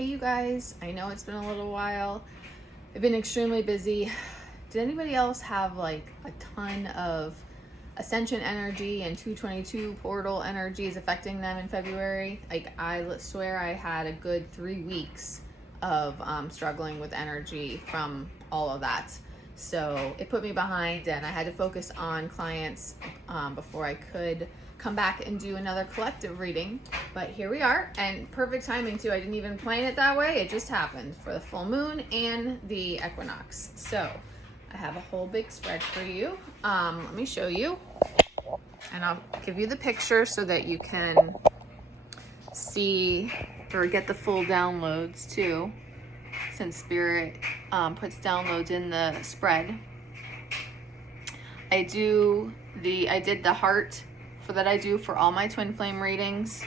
Hey you guys, I know it's been a little while. I've been extremely busy. Did anybody else have like a ton of ascension energy and 222 portal energies affecting them in February? Like I swear I had a good 3 weeks of struggling with energy from all of that. So it put me behind and I had to focus on clients before I could come back and do another collective reading. But here we are, and perfect timing too. I didn't even plan it that way. It just happened for the full moon and the equinox. So I have a whole big spread for you. Let me show you, and I'll give you the picture so that you can see or get the full downloads too, since Spirit puts downloads in the spread. I did the heart that I do for all my twin flame readings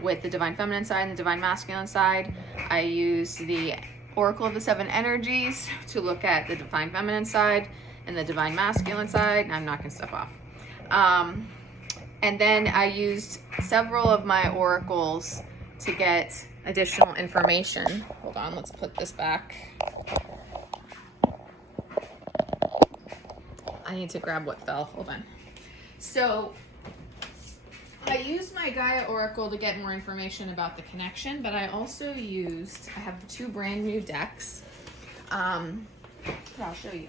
with the divine feminine side and the divine masculine side. I use the Oracle of the Seven Energies to look at the divine feminine side and the divine masculine side. I'm knocking stuff off. And then I used several of my oracles to get additional information. Hold on, let's put this back. I need to grab what fell. Hold on. So I used my Gaia Oracle to get more information about the connection, but I also I have 2 brand new decks. I'll show you.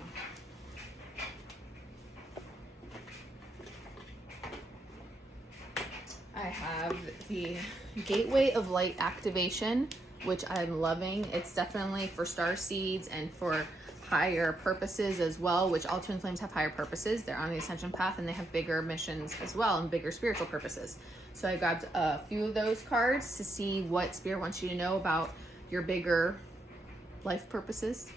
I have the Gateway of Light Activation, which I'm loving. It's definitely for star seeds and for higher purposes as well, which all twin flames have higher purposes. They're on the ascension path and they have bigger missions as well and bigger spiritual purposes. So I grabbed a few of those cards to see what Spirit wants you to know about your bigger life purposes.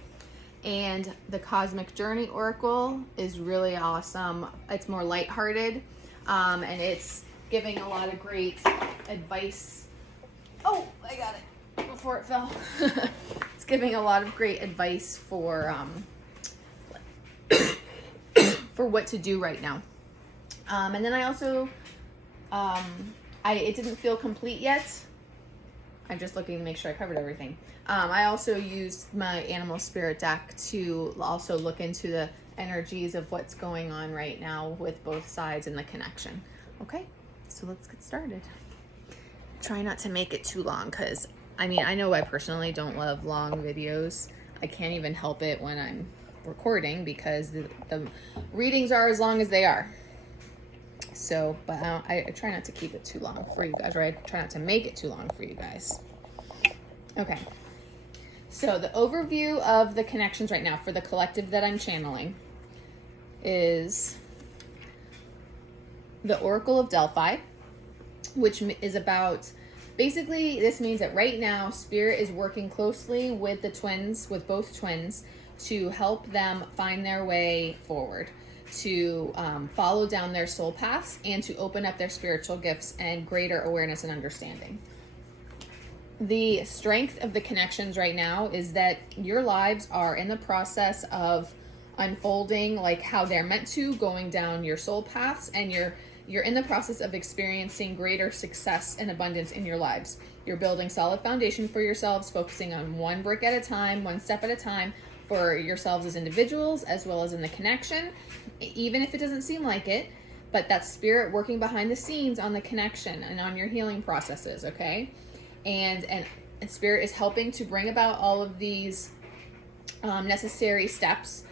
And the Cosmic Journey Oracle is really awesome. It's more lighthearted, and it's giving a lot of great advice. Oh, I got it before it fell. It's giving a lot of great advice for what to do right now. And then I also, it didn't feel complete yet. I'm just looking to make sure I covered everything. I also used my Animal Spirit deck to also look into the energies of what's going on right now with both sides and the connection. Okay, so let's get started. Try not to make it too long because I know I personally don't love long videos. I can't even help it when I'm recording because the readings are as long as they are. So, but I try not to keep it too long for you guys, or I try not to make it too long for you guys. Okay. So the overview of the connections right now for the collective that I'm channeling is the Oracle of Delphi, which is about, basically this means that right now Spirit is working closely with the twins, with both twins, to help them find their way forward, to follow down their soul paths, and to open up their spiritual gifts and greater awareness and understanding. The strength of the connections right now is that your lives are in the process of unfolding like how they're meant to, going down your soul paths, and you're in the process of experiencing greater success and abundance in your lives. You're building solid foundation for yourselves, focusing on one brick at a time, one step at a time, for yourselves as individuals, as well as in the connection, even if it doesn't seem like it, but that's Spirit working behind the scenes on the connection and on your healing processes, okay? And Spirit is helping to bring about all of these necessary steps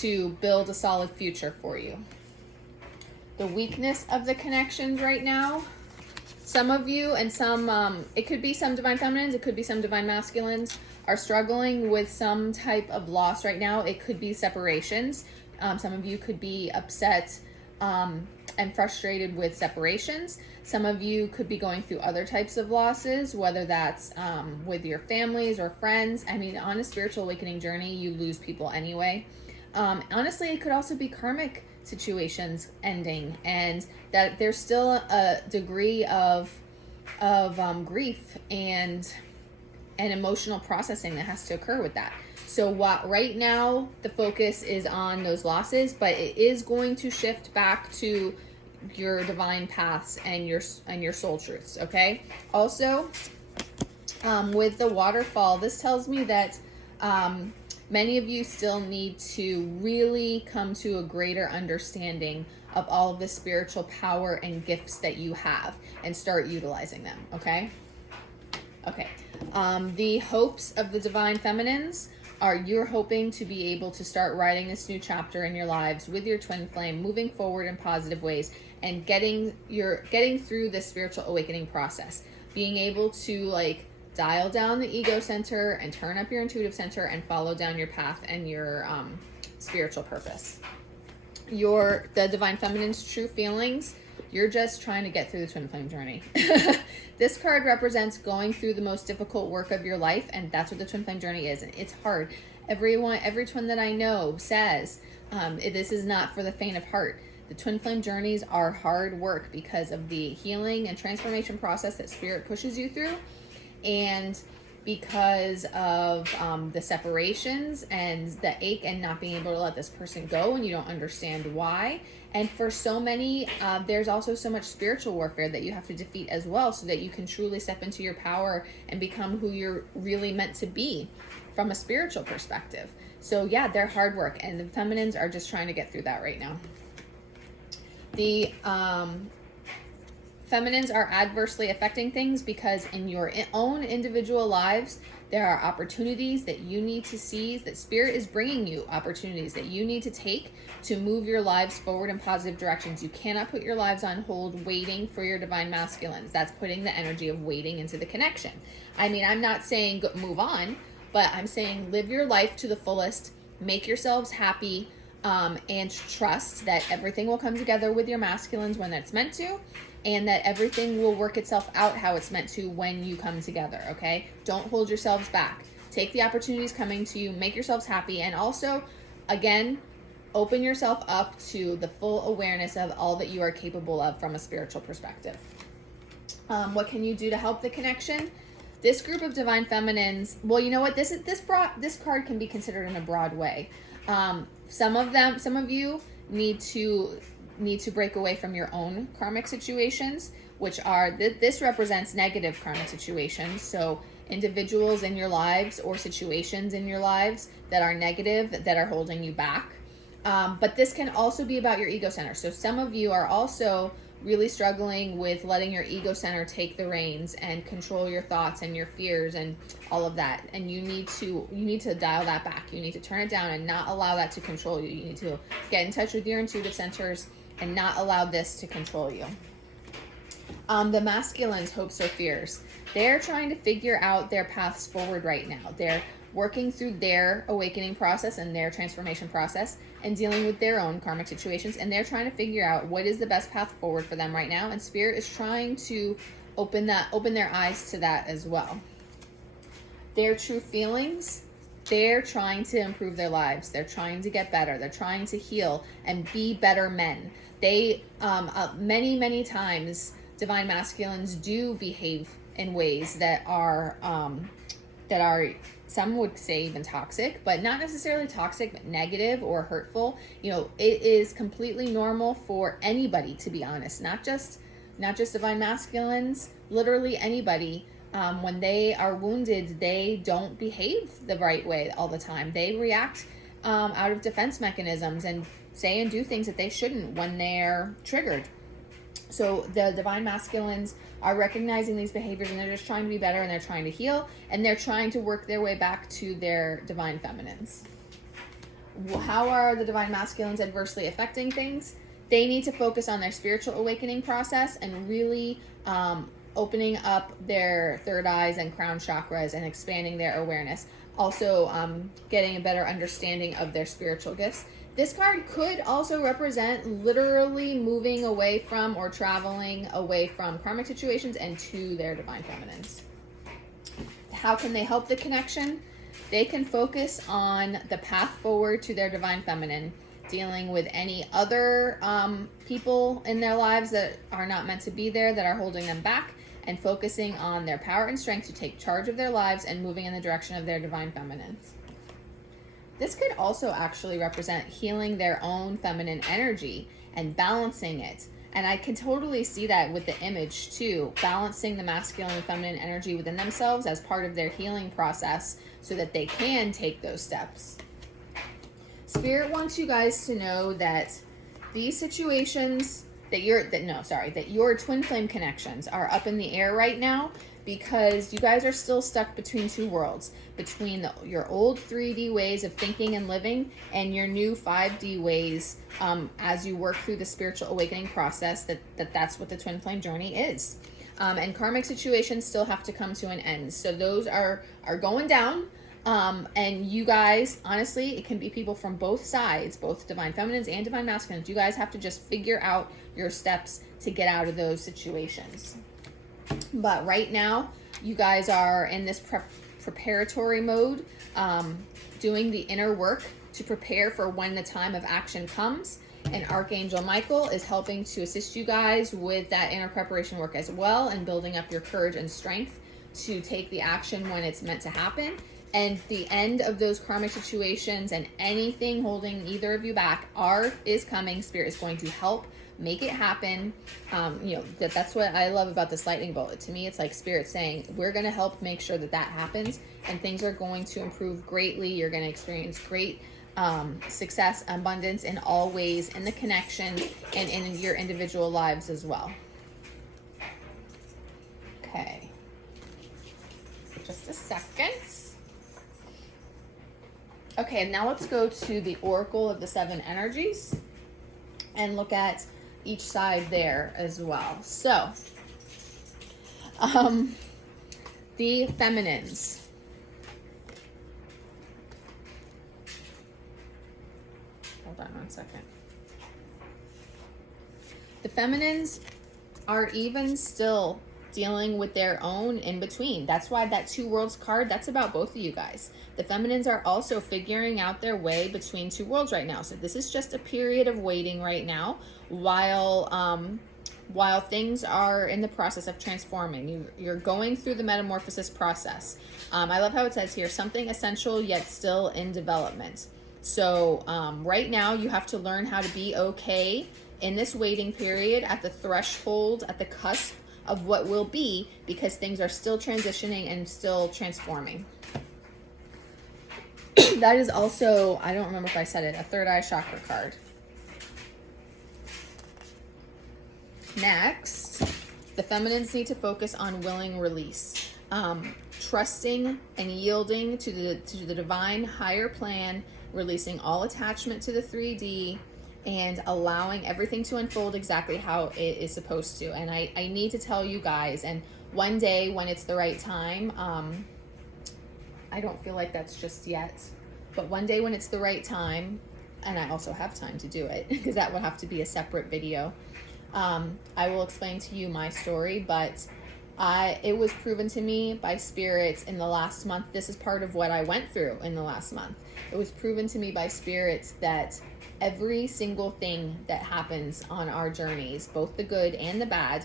to build a solid future for you. The weakness of the connections right now, some of you and some, it could be some divine feminines, it could be some divine masculines, are struggling with some type of loss right now. It could be separations. Some of you could be upset and frustrated with separations. Some of you could be going through other types of losses, whether that's with your families or friends. I mean, on a spiritual awakening journey, you lose people anyway. Honestly, it could also be karmic situations ending, and that there's still a degree of grief and emotional processing that has to occur with that. So right now the focus is on those losses, but it is going to shift back to your divine paths and your soul truths. Okay. Also, With the waterfall, this tells me that many of you still need to really come to a greater understanding of all of the spiritual power and gifts that you have and start utilizing them, okay? Okay. The hopes of the Divine Feminines are you're hoping to be able to start writing this new chapter in your lives with your twin flame, moving forward in positive ways and getting through this spiritual awakening process. Being able to like dial down the ego center and turn up your intuitive center and follow down your path and your spiritual purpose. The Divine Feminine's true feelings, you're just trying to get through the twin flame journey. This card represents going through the most difficult work of your life, and that's what the twin flame journey is. And it's hard. Every twin that I know says this is not for the faint of heart. The twin flame journeys are hard work because of the healing and transformation process that Spirit pushes you through, and because of the separations and the ache and not being able to let this person go and you don't understand why. And for so many, there's also so much spiritual warfare that you have to defeat as well so that you can truly step into your power and become who you're really meant to be from a spiritual perspective. So yeah, they're hard work, and the feminines are just trying to get through that right now. The feminines are adversely affecting things because in your own individual lives, there are opportunities that you need to seize, that Spirit is bringing you opportunities that you need to take to move your lives forward in positive directions. You cannot put your lives on hold waiting for your divine masculines. That's putting the energy of waiting into the connection. I mean, I'm not saying move on, but I'm saying live your life to the fullest, make yourselves happy, and trust that everything will come together with your masculines when it's meant to, and that everything will work itself out how it's meant to when you come together, okay? Don't hold yourselves back. Take the opportunities coming to you, make yourselves happy, and also, again, open yourself up to the full awareness of all that you are capable of from a spiritual perspective. What can you do to help the connection? This group of divine feminines, well, you know what? This card can be considered in a broad way. Some of you need to break away from your own karmic situations, which are, this represents negative karmic situations. So individuals in your lives or situations in your lives that are negative, that are holding you back. But this can also be about your ego center. So some of you are also really struggling with letting your ego center take the reins and control your thoughts and your fears and all of that. And you need to dial that back. You need to turn it down and not allow that to control you. You need to get in touch with your intuitive centers and not allow this to control you. The masculines' hopes or fears. They're trying to figure out their paths forward right now. They're working through their awakening process and their transformation process and dealing with their own karmic situations. And they're trying to figure out what is the best path forward for them right now. And Spirit is trying to open their eyes to that as well. Their true feelings. They're trying to improve their lives. They're trying to get better. They're trying to heal and be better men. They, many times, divine masculines do behave in ways that are, some would say even toxic, but not necessarily toxic, but negative or hurtful. You know, it is completely normal for anybody, to be honest, not just divine masculines, literally anybody. When they are wounded, they don't behave the right way all the time. They react out of defense mechanisms and say and do things that they shouldn't when they're triggered. So the divine masculines are recognizing these behaviors, and they're just trying to be better, and they're trying to heal, and they're trying to work their way back to their divine feminines. How are the divine masculines adversely affecting things? They need to focus on their spiritual awakening process and really opening up their third eyes and crown chakras and expanding their awareness. Also, getting a better understanding of their spiritual gifts. This card could also represent literally moving away from or traveling away from karmic situations and to their divine feminines. How can they help the connection? They can focus on the path forward to their divine feminine, dealing with any other people in their lives that are not meant to be there, that are holding them back, and focusing on their power and strength to take charge of their lives and moving in the direction of their divine feminines. This could also actually represent healing their own feminine energy and balancing it And I can totally see that with the image too, balancing the masculine and feminine energy within themselves as part of their healing process so that they can take those steps. Spirit wants you guys to know that these situations that your twin flame connections are up in the air right now, because you guys are still stuck between two worlds, between your old 3D ways of thinking and living and your new 5D ways, as you work through the spiritual awakening process. That's what the twin flame journey is. And karmic situations still have to come to an end. So those are going down. And you guys, honestly, it can be people from both sides, both divine feminines and divine masculines. You guys have to just figure out your steps to get out of those situations. But right now, you guys are in this preparatory mode, doing the inner work to prepare for when the time of action comes. And Archangel Michael is helping to assist you guys with that inner preparation work as well, and building up your courage and strength to take the action when it's meant to happen. And the end of those karmic situations and anything holding either of you back is coming. Spirit is going to help make it happen. That's what I love about this lightning bolt. To me, it's like Spirit saying, we're going to help make sure that happens, and things are going to improve greatly. You're going to experience great success, abundance in all ways, in the connection and in your individual lives as well. Okay. Just a second. Okay, now let's go to the Oracle of the Seven Energies and look at each side there as well. So, the feminines. Hold on one second. The feminines are even still dealing with their own in between. That's why that Two Worlds card, that's about both of you guys. The feminines are also figuring out their way between two worlds right now. So this is just a period of waiting right now while things are in the process of transforming. You're going through the metamorphosis process. I love how it says here, something essential yet still in development. So right now you have to learn how to be okay in this waiting period, at the threshold, at the cusp of what will be, because things are still transitioning and still transforming. That is also, I don't remember if I said it, a third eye chakra card. Next, the feminines need to focus on willing release, trusting and yielding to the divine higher plan, releasing all attachment to the 3D, and allowing everything to unfold exactly how it is supposed to. And I need to tell you guys, and one day when it's the right time, I don't feel like that's just yet, but one day when it's the right time, and I also have time to do it, because that will have to be a separate video, I will explain to you my story. But it was proven to me by spirits in the last month. This is part of what I went through in the last month. It was proven to me by spirits that every single thing that happens on our journeys, both the good and the bad,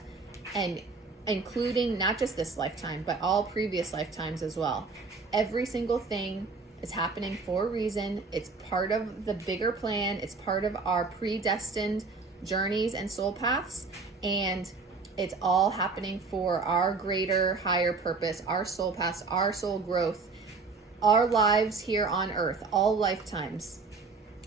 and including not just this lifetime, but all previous lifetimes as well, every single thing is happening for a reason. It's part of the bigger plan. It's part of our predestined journeys and soul paths, and it's all happening for our greater, higher purpose, our soul paths, our soul growth, our lives here on earth, all lifetimes.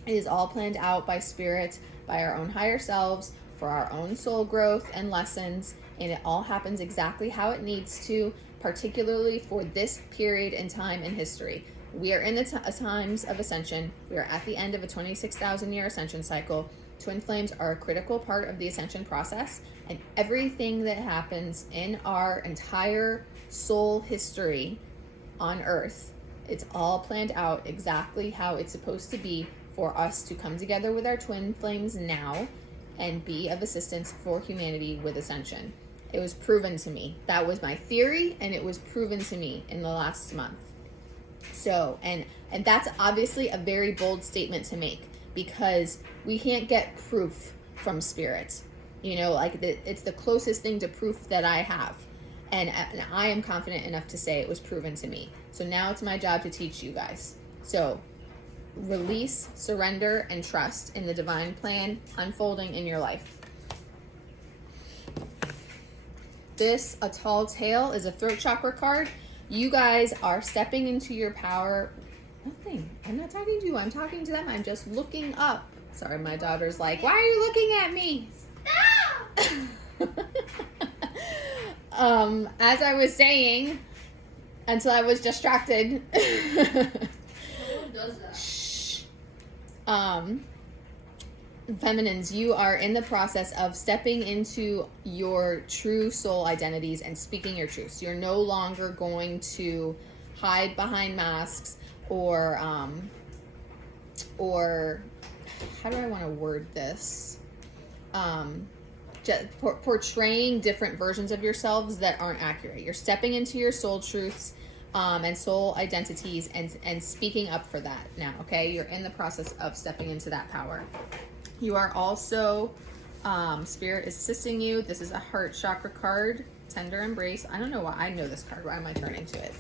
It is all planned out by spirit, by our own higher selves, for our own soul growth and lessons, and it all happens exactly how it needs to, particularly for this period in time in history. We are in the times of ascension. We are at the end of a 26,000 year ascension cycle. Twin flames are a critical part of the ascension process, and everything that happens in our entire soul history on earth, it's all planned out exactly how it's supposed to be for us to come together with our twin flames now and be of assistance for humanity with ascension. It was proven to me. That was my theory, and it was proven to me in the last month. So, and that's obviously a very bold statement to make, because we can't get proof from spirit. It's the closest thing to proof that I have. And I am confident enough to say it was proven to me. So now it's my job to teach you guys. So release, surrender, and trust in the divine plan unfolding in your life. this, a tall tale, is a throat chakra card. You guys are stepping into your power. Nothing. I'm not talking to you. I'm talking to them. I'm just looking up. Sorry, my daughter's like, why are you looking at me? As I was saying, until I was distracted. Who does that? Shh. Feminines, you are in the process of stepping into your true soul identities and speaking your truths. You're no longer going to hide behind masks or how do I want to word this? Portraying different versions of yourselves that aren't accurate. You're stepping into your soul truths and soul identities and speaking up for that now, okay? You're in the process of stepping into that power. You are also, Spirit is assisting you. This is a heart chakra card, tender embrace. I don't know why I know this card. Why am I turning to it?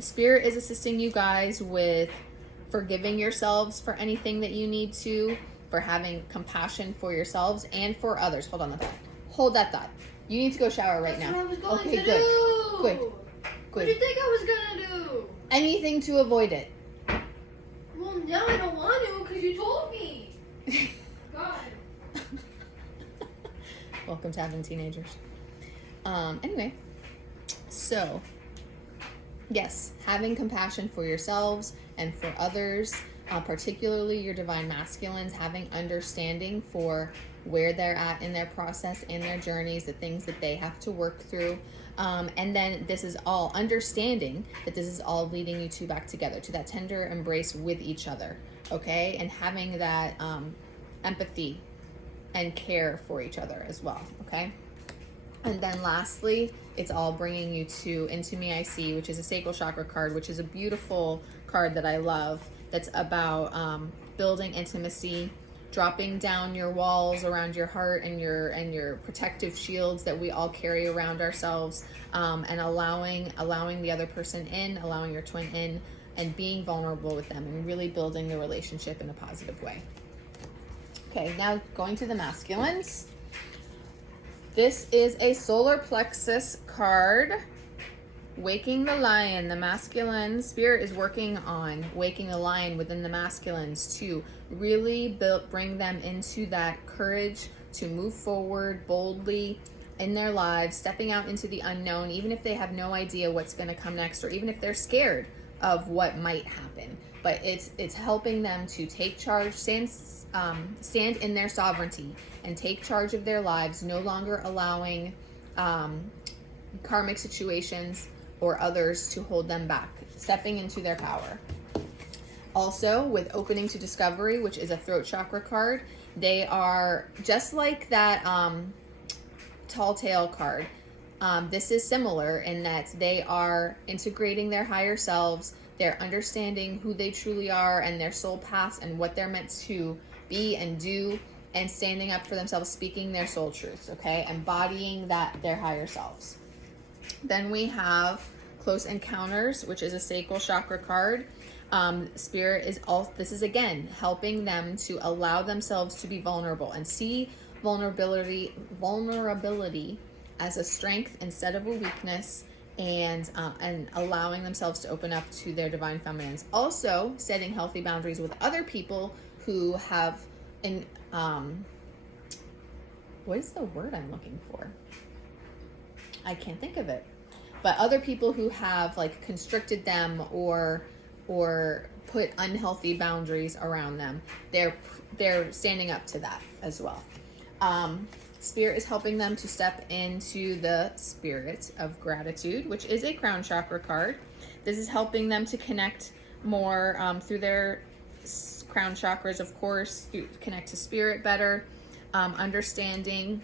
Spirit is assisting you guys with forgiving yourselves for anything that you need to, for having compassion for yourselves and for others. Hold on the thought. Hold that thought. You need to go shower right now. That's what I was going Okay, to good. do. Good. What do you think I was gonna do? Anything to avoid it. Well, now I don't want to because you told me. God. Welcome to having teenagers. Anyway, so yes, having compassion for yourselves and for others, particularly your divine masculines, having understanding for where they're at in their process, in their journeys, the things that they have to work through. And then this is all understanding that this is all leading you two back together, to that tender embrace with each other, okay? And having that empathy and care for each other as well, okay? And then lastly, it's all bringing you to Into Me I See, which is a sacral chakra card, which is a beautiful card that I love, that's about building intimacy, dropping down your walls around your heart and your protective shields that we all carry around ourselves, and allowing the other person in, allowing your twin in, and being vulnerable with them and really building the relationship in a positive way. Okay, now going to the masculines. This is a solar plexus card. Waking the lion. The masculine spirit is working on waking the lion within the masculines to really bring them into that courage to move forward boldly in their lives, stepping out into the unknown, even if they have no idea what's going to come next, or even if they're scared of what might happen. But it's helping them to take charge, stand in their sovereignty and take charge of their lives, no longer allowing karmic situations or others to hold them back, stepping into their power. Also, with Opening to Discovery, which is a throat chakra card, they are just like that Tall Tale card. This is similar in that they are integrating their higher selves, they're understanding who they truly are and their soul paths and what they're meant to be and do, and standing up for themselves, speaking their soul truths, okay? Embodying their higher selves. Then we have Close Encounters, which is a sacral chakra card. Spirit is this is again helping them to allow themselves to be vulnerable and see vulnerability as a strength instead of a weakness, and allowing themselves to open up to their divine feminines. Also, setting healthy boundaries with other people who have what is the word I'm looking for? I can't think of it. But other people who have like constricted them or put unhealthy boundaries around them, they're standing up to that as well. Spirit is helping them to step into the spirit of gratitude, which is a crown chakra card. This is helping them to connect more through their crown chakras, of course, to connect to spirit better, understanding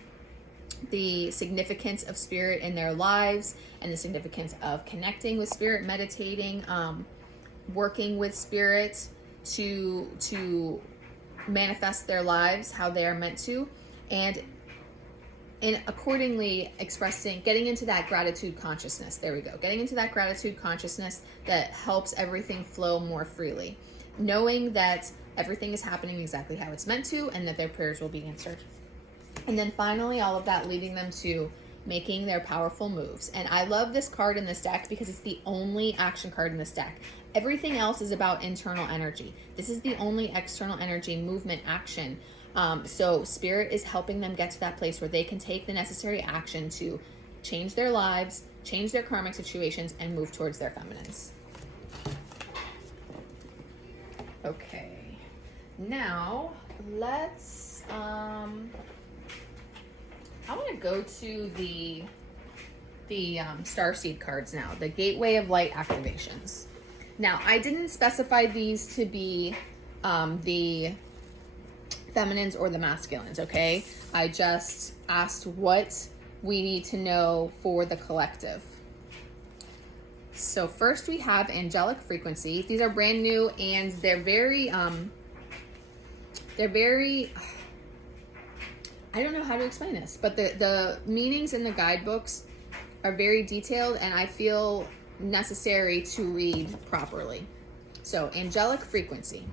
the significance of spirit in their lives and the significance of connecting with spirit, meditating, working with spirit to manifest their lives how they are meant to, and accordingly getting into that gratitude consciousness. There we go. Getting into that gratitude consciousness that helps everything flow more freely. Knowing that everything is happening exactly how it's meant to and that their prayers will be answered. And then finally, all of that leading them to making their powerful moves. And I love this card in this deck because it's the only action card in this deck. Everything else is about internal energy. This is the only external energy, movement, action. So Spirit is helping them get to that place where they can take the necessary action to change their lives, change their karmic situations, and move towards their feminines. Okay. Now, let's... I want to go to the Starseed cards now, the Gateway of Light activations. Now, I didn't specify these to be the feminines or the masculines, okay? I just asked what we need to know for the collective. So first we have Angelic Frequency. These are brand new and they're very, I don't know how to explain this, but the meanings in the guidebooks are very detailed and I feel necessary to read properly. So, Angelic Frequency.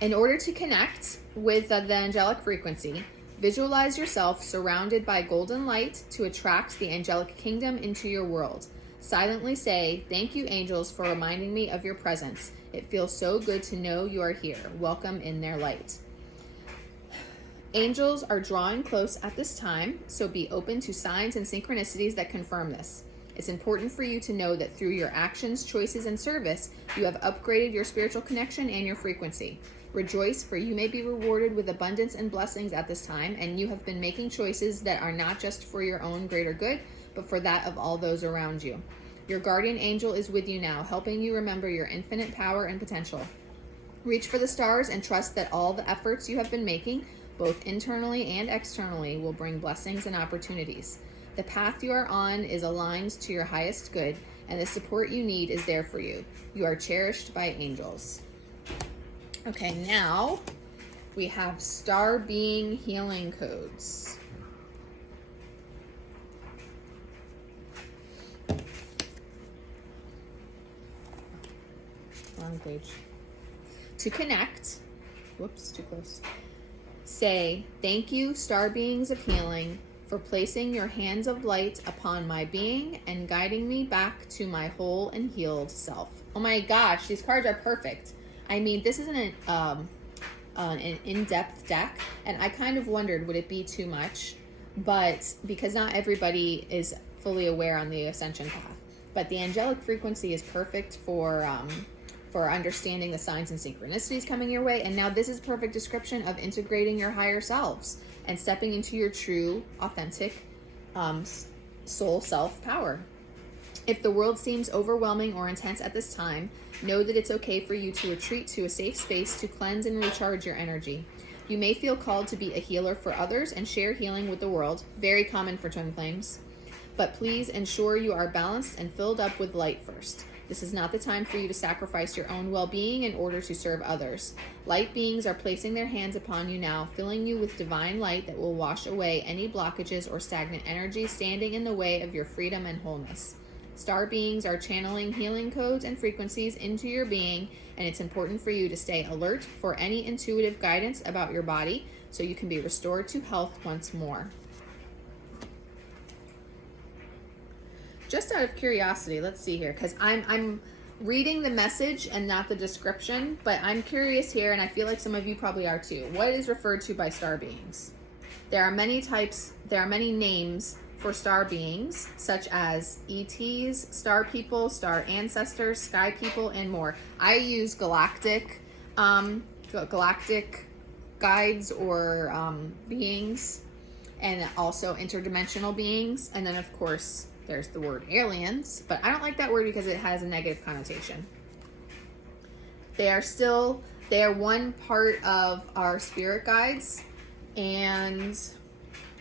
In order to connect with the angelic frequency, visualize yourself surrounded by golden light to attract the angelic kingdom into your world. Silently say, "Thank you, angels, for reminding me of your presence. It feels so good to know you are here. Welcome in their light." Angels are drawing close at this time, so be open to signs and synchronicities that confirm this. It's important for you to know that through your actions, choices, and service, you have upgraded your spiritual connection and your frequency. Rejoice, for you may be rewarded with abundance and blessings at this time, and you have been making choices that are not just for your own greater good, but for that of all those around you. Your guardian angel is with you now, helping you remember your infinite power and potential. Reach for the stars and trust that all the efforts you have been making, both internally and externally, will bring blessings and opportunities. The path you are on is aligned to your highest good, and the support you need is there for you. You are cherished by angels. Okay, now we have Star Being Healing Codes. Wrong page. To connect, whoops, too close. Say, "Thank you, star beings of healing, for placing your hands of light upon my being and guiding me back to my whole and healed self." Oh my gosh, these cards are perfect. I mean, this is an in-depth deck, and I kind of wondered, would it be too much? But because not everybody is fully aware on the ascension path. But the angelic frequency is perfect for understanding the signs and synchronicities coming your way. And now this is a perfect description of integrating your higher selves and stepping into your true, authentic soul self power. If the world seems overwhelming or intense at this time, know that it's okay for you to retreat to a safe space to cleanse and recharge your energy. You may feel called to be a healer for others and share healing with the world, very common for twin flames. But please ensure you are balanced and filled up with light first. This is not the time for you to sacrifice your own well-being in order to serve others. Light beings are placing their hands upon you now, filling you with divine light that will wash away any blockages or stagnant energy standing in the way of your freedom and wholeness. Star beings are channeling healing codes and frequencies into your being, and it's important for you to stay alert for any intuitive guidance about your body so you can be restored to health once more. Just out of curiosity, let's see here, because I'm reading the message and not the description, but I'm curious here, and I feel like some of you probably are too. What is referred to by star beings? There are many names for star beings, such as ETs, star people, star ancestors, sky people, and more. I use galactic guides or beings, and also interdimensional beings, and then of course there's the word aliens, but I don't like that word because it has a negative connotation. They are one part of our spirit guides, and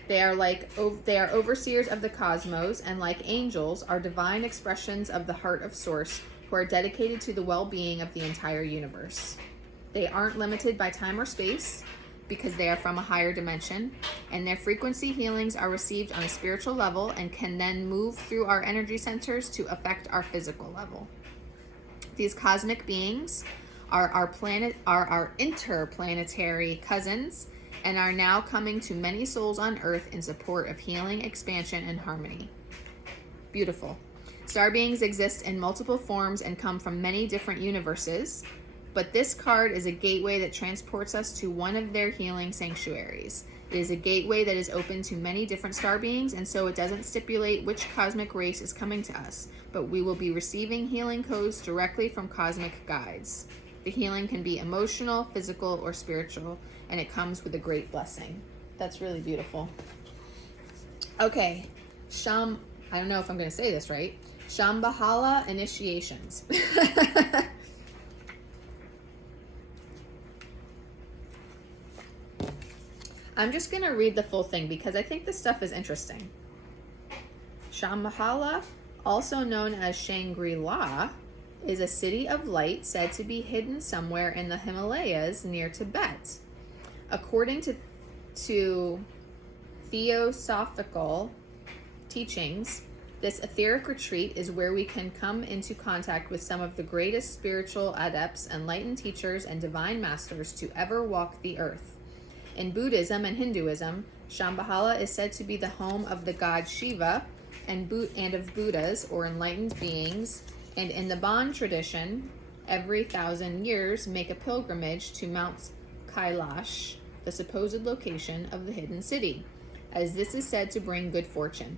they are overseers of the cosmos, and like angels are divine expressions of the heart of source who are dedicated to the well-being of the entire universe. They aren't limited by time or space because they are from a higher dimension, and their frequency healings are received on a spiritual level and can then move through our energy centers to affect our physical level. These cosmic beings are our interplanetary cousins, and are now coming to many souls on Earth in support of healing, expansion, and harmony. Beautiful. Star beings exist in multiple forms and come from many different universes, but this card is a gateway that transports us to one of their healing sanctuaries. It is a gateway that is open to many different star beings, and so it doesn't stipulate which cosmic race is coming to us, but we will be receiving healing codes directly from cosmic guides. The healing can be emotional, physical, or spiritual, and it comes with a great blessing. That's really beautiful. Okay, I don't know if I'm going to say this right. Shambhala initiations. I'm just going to read the full thing because I think this stuff is interesting. Shambhala, also known as Shangri-La, is a city of light said to be hidden somewhere in the Himalayas near Tibet. According to theosophical teachings, this etheric retreat is where we can come into contact with some of the greatest spiritual adepts, enlightened teachers, and divine masters to ever walk the earth. In Buddhism and Hinduism, Shambhala is said to be the home of the god Shiva and of Buddhas, or enlightened beings, and in the Bon tradition, every 1,000 years make a pilgrimage to Mount Kailash, the supposed location of the hidden city, as this is said to bring good fortune.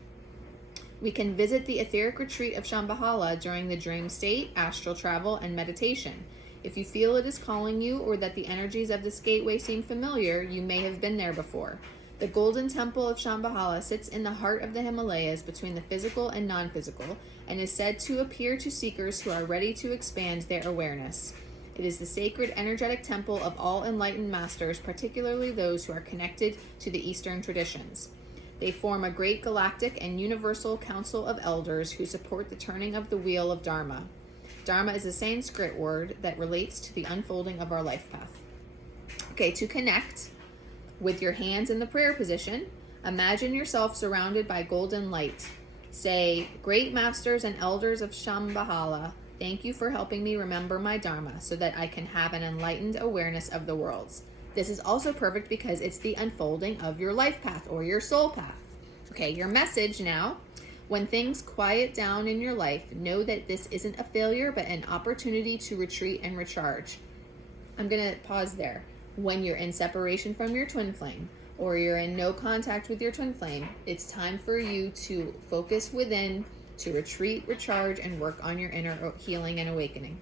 We can visit the etheric retreat of Shambhala during the dream state, astral travel, and meditation. If you feel it is calling you or that the energies of this gateway seem familiar, you may have been there before. The Golden Temple of Shambhala sits in the heart of the Himalayas between the physical and non-physical, and is said to appear to seekers who are ready to expand their awareness. It is the sacred energetic temple of all enlightened masters, particularly those who are connected to the Eastern traditions. They form a great galactic and universal council of elders who support the turning of the wheel of Dharma. Dharma is a Sanskrit word that relates to the unfolding of our life path. Okay, to connect with your hands in the prayer position, imagine yourself surrounded by golden light. Say, "Great masters and elders of Shambhala, thank you for helping me remember my Dharma so that I can have an enlightened awareness of the worlds." This is also perfect because it's the unfolding of your life path or your soul path. Okay, your message now. When things quiet down in your life, know that this isn't a failure, but an opportunity to retreat and recharge. I'm going to pause there. When you're in separation from your twin flame, or you're in no contact with your twin flame, it's time for you to focus within, to retreat, recharge, and work on your inner healing and awakening.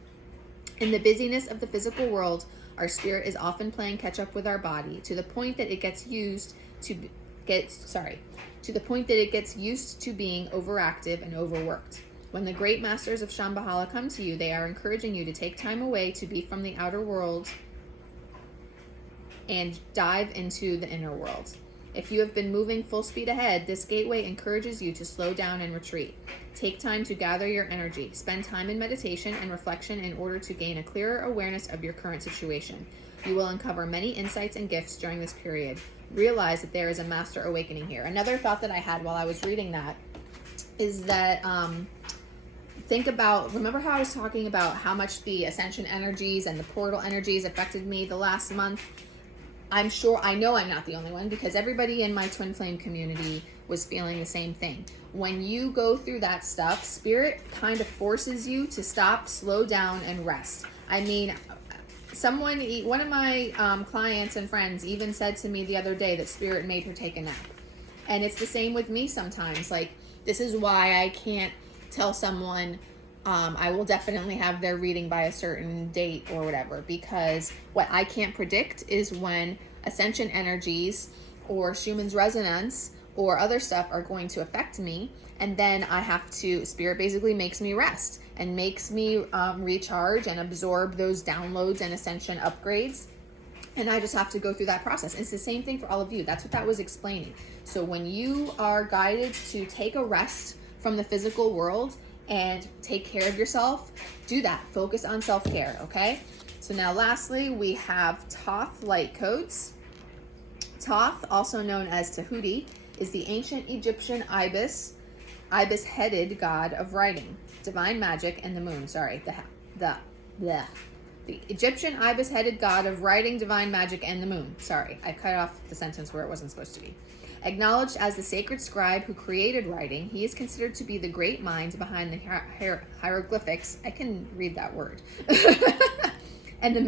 In the busyness of the physical world, our spirit is often playing catch up with our body to the point that it gets used to being overactive and overworked. When the great masters of Shambhala come to you, they are encouraging you to take time away to be from the outer world and dive into the inner world. If you have been moving full speed ahead, this gateway encourages you to slow down and retreat. Take time to gather your energy. Spend time in meditation and reflection in order to gain a clearer awareness of your current situation. You will uncover many insights and gifts during this period. Realize that there is a master awakening here. Another thought that I had while I was reading that is that remember how I was talking about how much the ascension energies and the portal energies affected me the last month? I know I'm not the only one, because everybody in my twin flame community was feeling the same thing. When you go through that stuff, spirit kind of forces you to stop, slow down, and rest. I mean, one of my clients and friends even said to me the other day that spirit made her take a nap. And it's the same with me sometimes. Like, this is why I can't tell someone I will definitely have their reading by a certain date or whatever, because what I can't predict is when ascension energies or Schumann's resonance or other stuff are going to affect me, and then spirit basically makes me rest and makes me recharge and absorb those downloads and ascension upgrades, and I just have to go through that process. It's the same thing for all of you. That's what that was explaining. So when you are guided to take a rest from the physical world and take care of yourself, do that. Focus on self-care, okay? So now lastly, we have Thoth light codes. Thoth, also known as Tahuti, is the ancient Egyptian ibis-headed god of writing, divine magic, and the moon. The Egyptian ibis-headed god of writing, divine magic, and the moon. Sorry, I cut off the sentence where it wasn't supposed to be. Acknowledged as the sacred scribe who created writing, he is considered to be the great mind behind the hieroglyphics. I can read that word. and the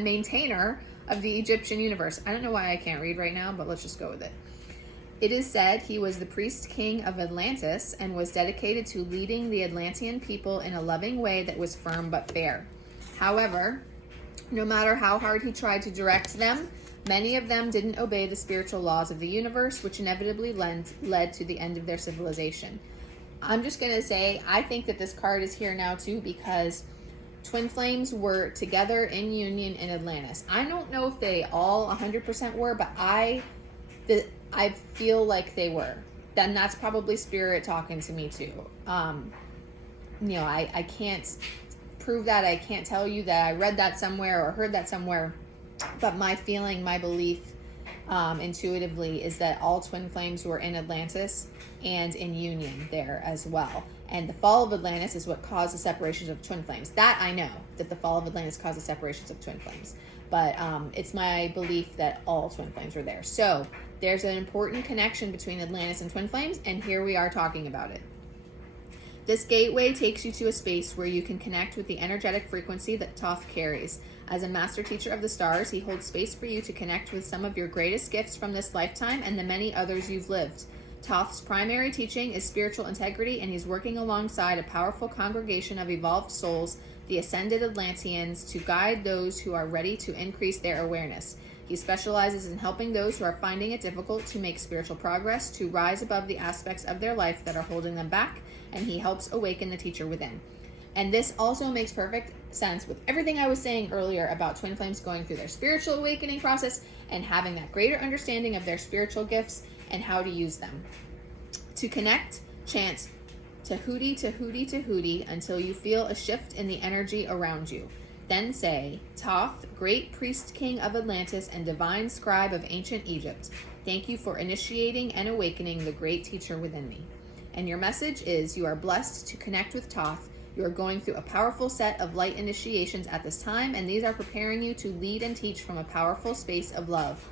maintainer of the Egyptian universe. I don't know why I can't read right now, but let's just go with it. It is said he was the priest king of Atlantis and was dedicated to leading the Atlantean people in a loving way that was firm but fair. However, no matter how hard he tried to direct them, many of them didn't obey the spiritual laws of the universe, which inevitably led to the end of their civilization. I'm just going to say, I think that this card is here now too because twin flames were together in union in Atlantis. I don't know if they all 100% were, but I feel like they were. Then that's probably spirit talking to me too. I can't prove that. I can't tell you that I read that somewhere or heard that somewhere. But my feeling, my belief, intuitively, is that all twin flames were in Atlantis and in union there as well. And the fall of Atlantis is what caused the separations of twin flames. That I know, that the fall of Atlantis caused the separations of twin flames. But it's my belief that all twin flames were there. So there's an important connection between Atlantis and twin flames, and here we are talking about it. This gateway takes you to a space where you can connect with the energetic frequency that Thoth carries. As a master teacher of the stars, he holds space for you to connect with some of your greatest gifts from this lifetime and the many others you've lived. Thoth's primary teaching is spiritual integrity, and he's working alongside a powerful congregation of evolved souls, the ascended Atlanteans, to guide those who are ready to increase their awareness. He specializes in helping those who are finding it difficult to make spiritual progress, to rise above the aspects of their life that are holding them back, and he helps awaken the teacher within. And this also makes perfect sense with everything I was saying earlier about twin flames going through their spiritual awakening process and having that greater understanding of their spiritual gifts and how to use them. To connect, chant Tahuti, Tahuti, Tahuti until you feel a shift in the energy around you. Then say, Thoth, great priest king of Atlantis and divine scribe of ancient Egypt, thank you for initiating and awakening the great teacher within me. And your message is, you are blessed to connect with Thoth. You are going through a powerful set of light initiations at this time, and these are preparing you to lead and teach from a powerful space of love.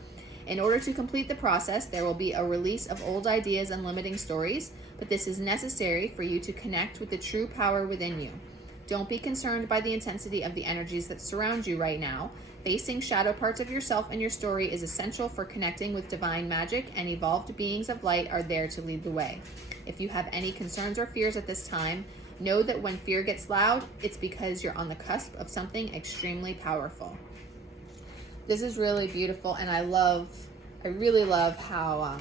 In order to complete the process, there will be a release of old ideas and limiting stories, but this is necessary for you to connect with the true power within you. Don't be concerned by the intensity of the energies that surround you right now. Facing shadow parts of yourself and your story is essential for connecting with divine magic, and evolved beings of light are there to lead the way. If you have any concerns or fears at this time, know that when fear gets loud, it's because you're on the cusp of something extremely powerful. This is really beautiful, and I really love how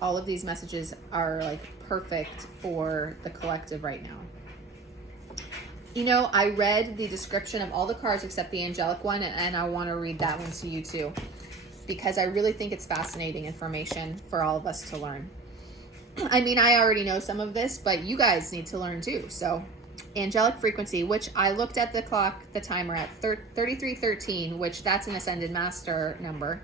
all of these messages are like perfect for the collective right now. You know, I read the description of all the cards except the angelic one, and I want to read that one to you too, because I really think it's fascinating information for all of us to learn. I mean, I already know some of this, but you guys need to learn too. So, angelic frequency, which I looked at the clock, the timer at 3313, which that's an ascended master number.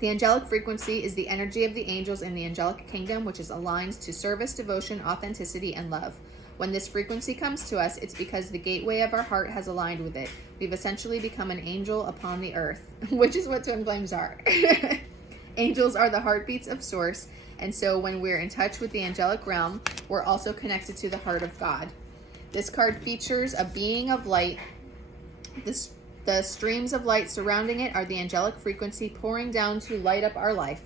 The angelic frequency is the energy of the angels in the angelic kingdom, which is aligned to service, devotion, authenticity, and love. When this frequency comes to us, it's because the gateway of our heart has aligned with it. We've essentially become an angel upon the earth, which is what twin flames are. Angels are the heartbeats of Source, and so when we're in touch with the angelic realm, we're also connected to the heart of God. This card features a being of light. The streams of light surrounding it are the angelic frequency pouring down to light up our life.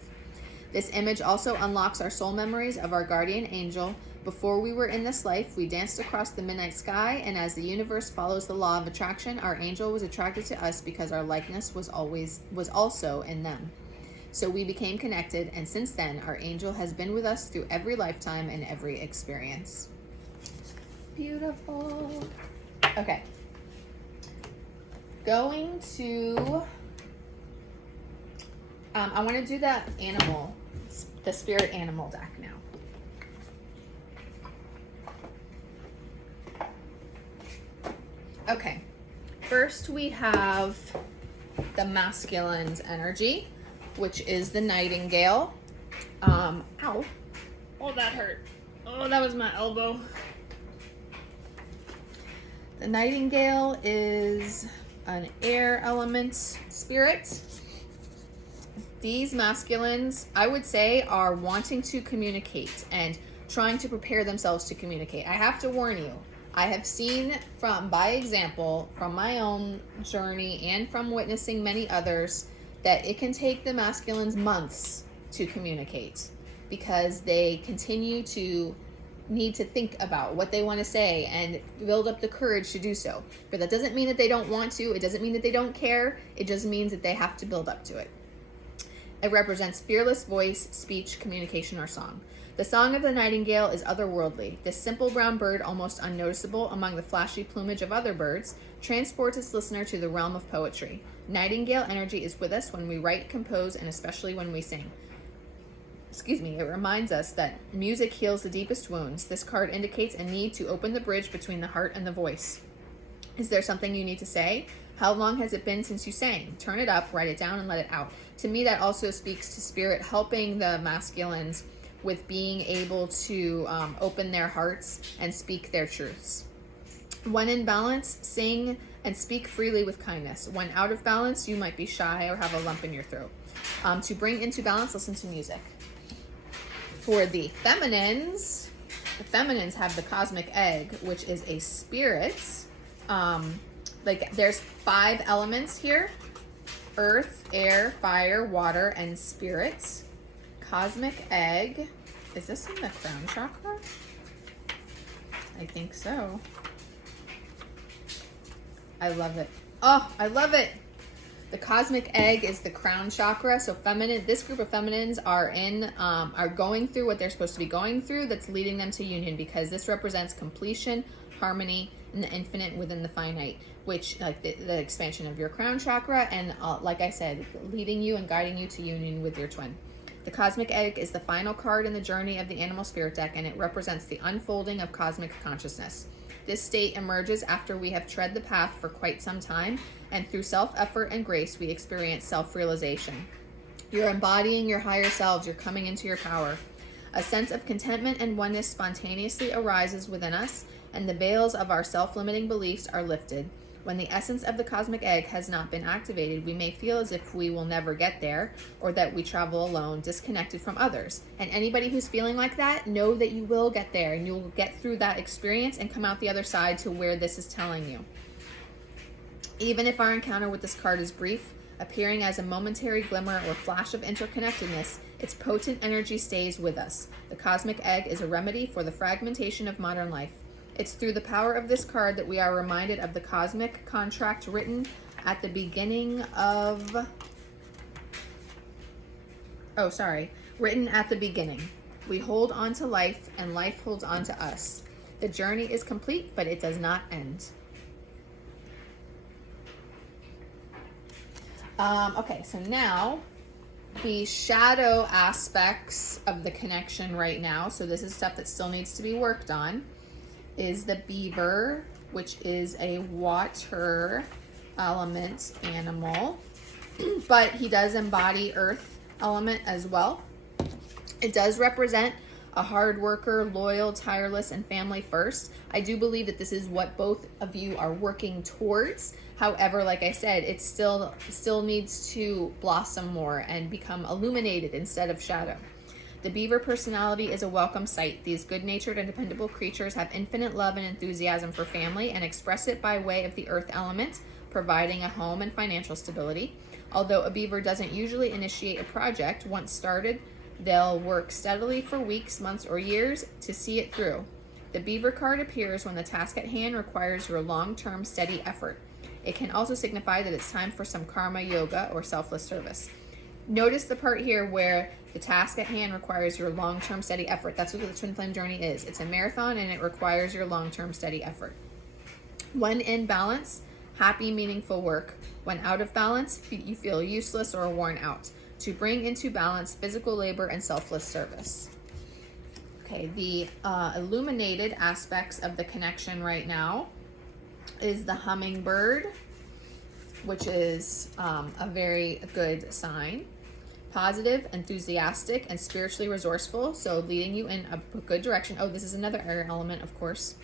This image also unlocks our soul memories of our guardian angel. Before we were in this life, we danced across the midnight sky, and as the universe follows the law of attraction, our angel was attracted to us because our likeness was also in them. So we became connected, and since then, our angel has been with us through every lifetime and every experience. Beautiful. Okay. Going to, I want to do the spirit animal deck now. Okay. First we have the masculine's energy, which is the nightingale. Ow. Oh, that hurt. Oh, that was my elbow. The nightingale is an air element spirit. These masculines, I would say, are wanting to communicate and trying to prepare themselves to communicate. I have to warn you, I have seen by example, from my own journey and from witnessing many others, that it can take the masculines months to communicate because they continue to need to think about what they want to say and build up the courage to do so. But that doesn't mean that they don't want to. It doesn't mean that they don't care. It just means that they have to build up to it. It represents fearless voice, speech, communication, or song. The song of the nightingale is otherworldly. This simple brown bird, almost unnoticeable among the flashy plumage of other birds, transports its listener to the realm of poetry. Nightingale energy is with us when we write, compose, and especially when we sing. It reminds us that music heals the deepest wounds. This card indicates a need to open the bridge between the heart and the voice. Is there something you need to say? How long has it been since you sang? Turn it up, write it down, and let it out. To me, that also speaks to spirit helping the masculines with being able to open their hearts and speak their truths. When in balance, sing and speak freely with kindness. When out of balance, you might be shy or have a lump in your throat. To bring into balance, listen to music. For the feminines have the cosmic egg, which is a spirit. There's 5 elements here: earth, air, fire, water, and spirits. Cosmic egg. Is this in the crown chakra? I think so. I love it. Oh, I love it. The cosmic egg is the crown chakra. So this group of feminines are going through what they're supposed to be going through, that's leading them to union, because this represents completion, harmony, and the infinite within the finite, which like the expansion of your crown chakra, and like I said, leading you and guiding you to union with your twin. The cosmic egg is the final card in the journey of the animal spirit deck, and it represents the unfolding of cosmic consciousness. This state emerges after we have tread the path for quite some time, and through self-effort and grace, we experience self-realization. You're embodying your higher selves. You're coming into your power. A sense of contentment and oneness spontaneously arises within us, and the veils of our self-limiting beliefs are lifted. When the essence of the cosmic egg has not been activated, we may feel as if we will never get there, or that we travel alone, disconnected from others. And anybody who's feeling like that, know that you will get there, and you'll get through that experience and come out the other side to where this is telling you. Even if our encounter with this card is brief, appearing as a momentary glimmer or flash of interconnectedness, its potent energy stays with us. The cosmic egg is a remedy for the fragmentation of modern life. It's through the power of this card that we are reminded of the cosmic contract written at the beginning. We hold on to life, and life holds on to us. The journey is complete, but it does not end. Okay, so now the shadow aspects of the connection right now, so this is stuff that still needs to be worked on, is the beaver, which is a water element animal, but he does embody earth element as well. It does represent a hard worker, loyal, tireless, and family first. I do believe that this is what both of you are working towards. However, like I said, it still needs to blossom more and become illuminated instead of shadow. The beaver personality is a welcome sight. These good-natured and dependable creatures have infinite love and enthusiasm for family and express it by way of the earth element, providing a home and financial stability. Although a beaver doesn't usually initiate a project, once started, they'll work steadily for weeks, months, or years to see it through. The beaver card appears when the task at hand requires your long-term steady effort. It can also signify that it's time for some karma yoga or selfless service. Notice the part here where the task at hand requires your long-term steady effort. That's what the twin flame journey is. It's a marathon, and it requires your long-term steady effort. When in balance, happy, meaningful work. When out of balance, you feel useless or worn out. To bring into balance physical labor and selfless service. Okay, the illuminated aspects of the connection right now is the hummingbird, which is a very good sign. Positive, enthusiastic, and spiritually resourceful, so leading you in a good direction. Oh, this is another air element, of course.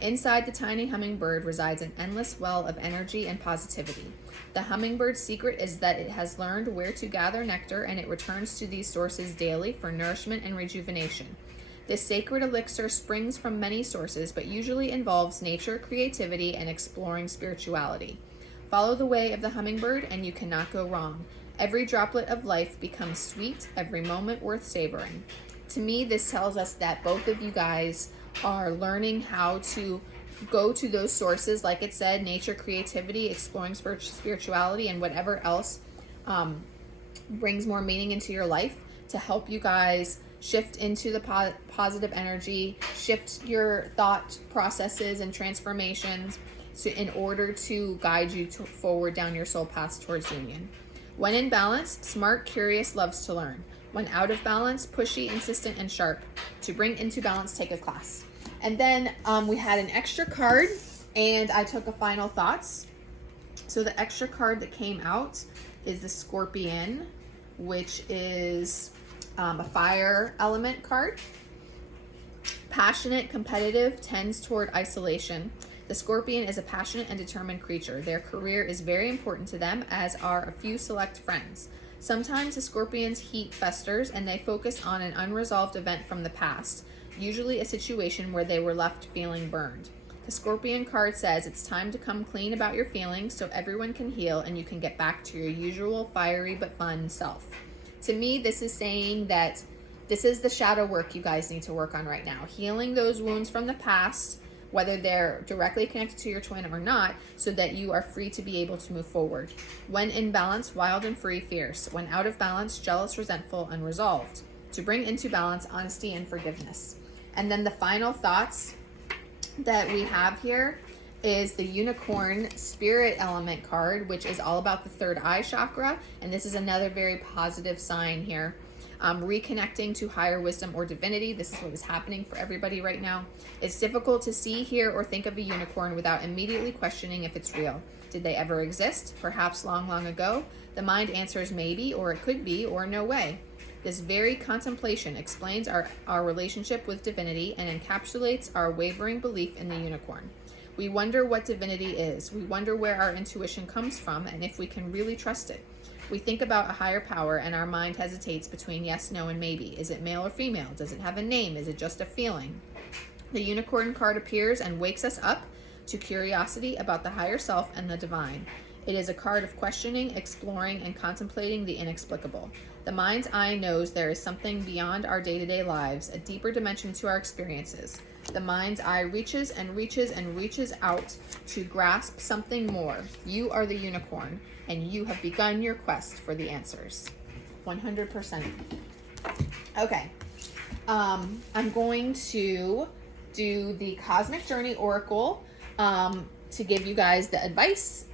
Inside the tiny hummingbird resides an endless well of energy and positivity. The hummingbird's secret is that it has learned where to gather nectar, and it returns to these sources daily for nourishment and rejuvenation. This sacred elixir springs from many sources, but usually involves nature, creativity, and exploring spirituality. Follow the way of the hummingbird, and you cannot go wrong. Every droplet of life becomes sweet, every moment worth savoring. To me, this tells us that both of you guys are learning how to go to those sources, like it said, nature, creativity, exploring spirituality, and whatever else brings more meaning into your life to help you guys shift into the positive energy, shift your thought processes and transformations in order to guide you forward down your soul path towards union. When in balance, smart, curious, loves to learn. When out of balance, pushy, insistent, and sharp. To bring into balance, take a class. And then we had an extra card, and I took a final thoughts. So the extra card that came out is the Scorpion, which is a fire element card. Passionate, competitive, tends toward isolation. The Scorpion is a passionate and determined creature. Their career is very important to them, as are a few select friends. Sometimes the Scorpion's heat festers, and they focus on an unresolved event from the past, usually a situation where they were left feeling burned. The Scorpion card says it's time to come clean about your feelings so everyone can heal and you can get back to your usual fiery but fun self. To me, this is saying that this is the shadow work you guys need to work on right now. Healing those wounds from the past, whether they're directly connected to your twin or not, so that you are free to be able to move forward. When in balance, wild and free, fierce. When out of balance, jealous, resentful, unresolved. To bring into balance, honesty and forgiveness. And then the final thoughts that we have here is the Unicorn Spirit Element card, which is all about the third eye chakra. And this is another very positive sign here. Reconnecting to higher wisdom or divinity. This is what is happening for everybody right now. It's difficult to see, hear, or think of a unicorn without immediately questioning if it's real. Did they ever exist? Perhaps long, long ago? The mind answers maybe, or it could be, or no way. This very contemplation explains our relationship with divinity and encapsulates our wavering belief in the unicorn. We wonder what divinity is. We wonder where our intuition comes from and if we can really trust it. We think about a higher power and our mind hesitates between yes, no, and maybe. Is it male or female? Does it have a name? Is it just a feeling? The unicorn card appears and wakes us up to curiosity about the higher self and the divine. It is a card of questioning, exploring, and contemplating the inexplicable. The mind's eye knows there is something beyond our day-to-day lives, a deeper dimension to our experiences. The mind's eye reaches and reaches and reaches out to grasp something more. You are the unicorn, and you have begun your quest for the answers. 100%. Okay. I'm going to do the Cosmic Journey Oracle to give you guys the advice,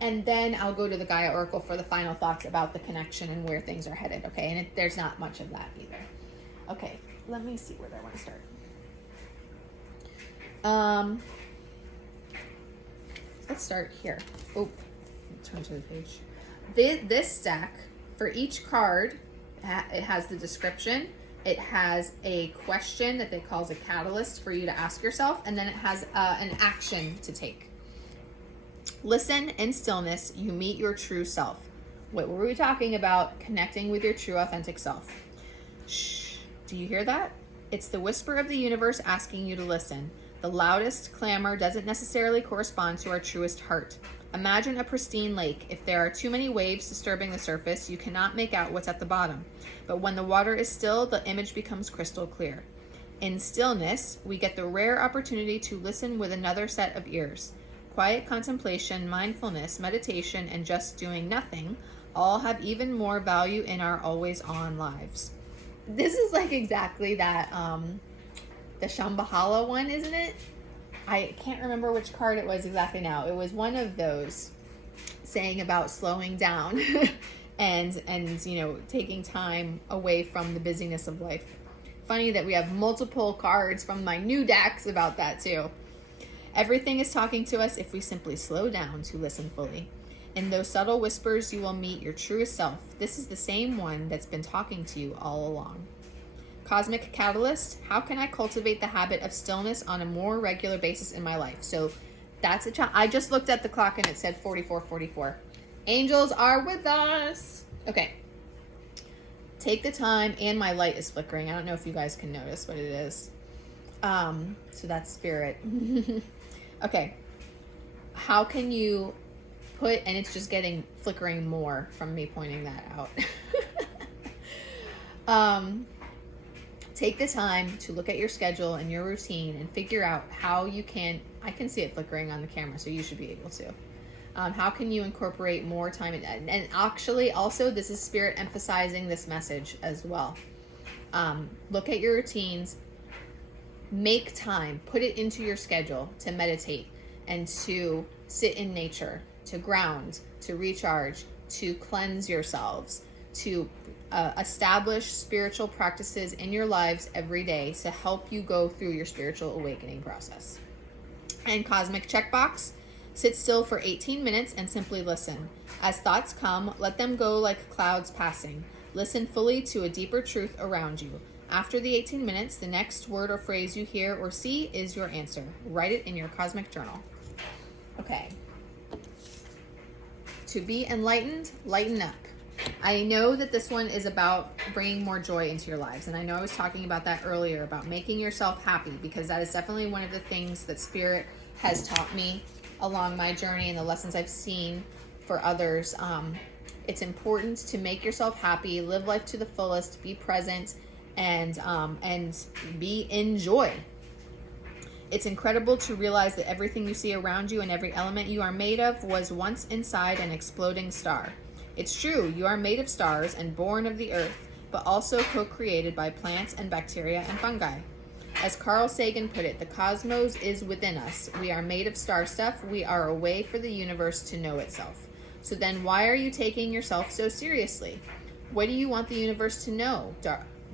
and then I'll go to the Gaia Oracle for the final thoughts about the connection and where things are headed, okay? And there's not much of that either. Okay, let me see where I want to start. Let's start here. Oh, turn to the page. This deck, for each card, it has the description. It has a question that they call a catalyst for you to ask yourself, and then it has an action to take. Listen in stillness, you meet your true self. What were we talking about? Connecting with your true authentic self. Shh. Do you hear that? It's the whisper of the universe asking you to listen. The loudest clamor doesn't necessarily correspond to our truest heart. Imagine a pristine lake. If there are too many waves disturbing the surface, you cannot make out what's at the bottom. But when the water is still, the image becomes crystal clear. In stillness, we get the rare opportunity to listen with another set of ears. Quiet contemplation, mindfulness, meditation, and just doing nothing all have even more value in our always-on lives. This is like exactly that, the Shambhala one, isn't it? I can't remember which card it was exactly now. It was one of those saying about slowing down and you know, taking time away from the busyness of life. Funny that we have multiple cards from my new decks about that too. Everything is talking to us if we simply slow down to listen fully. In those subtle whispers, you will meet your truest self. This is the same one that's been talking to you all along. Cosmic Catalyst, how can I cultivate the habit of stillness on a more regular basis in my life? So that's a challenge. I just looked at the clock and it said 44:44. Angels are with us. Okay. Take the time, and my light is flickering. I don't know if you guys can notice what it is. So that's spirit. Okay. How can you put, and it's just getting flickering more from me pointing that out. Take the time to look at your schedule and your routine and figure out how you can, I can see it flickering on the camera, so you should be able to. How can you incorporate more time? And actually, also, this is spirit emphasizing this message as well. Look at your routines, make time, put it into your schedule to meditate and to sit in nature, to ground, to recharge, to cleanse yourselves, to establish spiritual practices in your lives every day to help you go through your spiritual awakening process. And cosmic checkbox, sit still for 18 minutes and simply listen. As thoughts come, let them go like clouds passing. Listen fully to a deeper truth around you. After the 18 minutes, the next word or phrase you hear or see is your answer. Write it in your cosmic journal. Okay. To be enlightened, lighten up. I know that this one is about bringing more joy into your lives. And I know I was talking about that earlier, about making yourself happy, because that is definitely one of the things that Spirit has taught me along my journey and the lessons I've seen for others. It's important to make yourself happy, live life to the fullest, be present, and be in joy. It's incredible to realize that everything you see around you and every element you are made of was once inside an exploding star. It's true, you are made of stars and born of the earth, but also co-created by plants and bacteria and fungi. As Carl Sagan put it, the cosmos is within us. We are made of star stuff. We are a way for the universe to know itself. So then why are you taking yourself so seriously? What do you want the universe to know?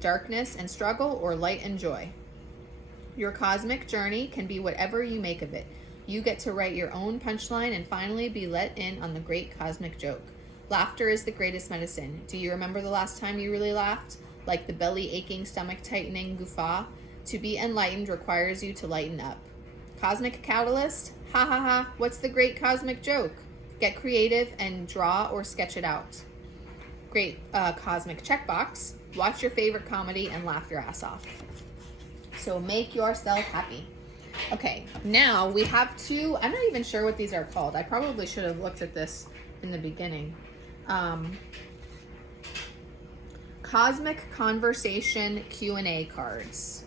Darkness and struggle, or light and joy? Your cosmic journey can be whatever you make of it. You get to write your own punchline and finally be let in on the great cosmic joke. Laughter is the greatest medicine. Do you remember the last time you really laughed? Like the belly aching, stomach tightening guffaw? To be enlightened requires you to lighten up. Cosmic catalyst? Ha ha ha, what's the great cosmic joke? Get creative and draw or sketch it out. Great cosmic checkbox. Watch your favorite comedy and laugh your ass off. So make yourself happy. Okay, now we have two, I'm not even sure what these are called. I probably should have looked at this in the beginning. Cosmic Conversation Q&A cards.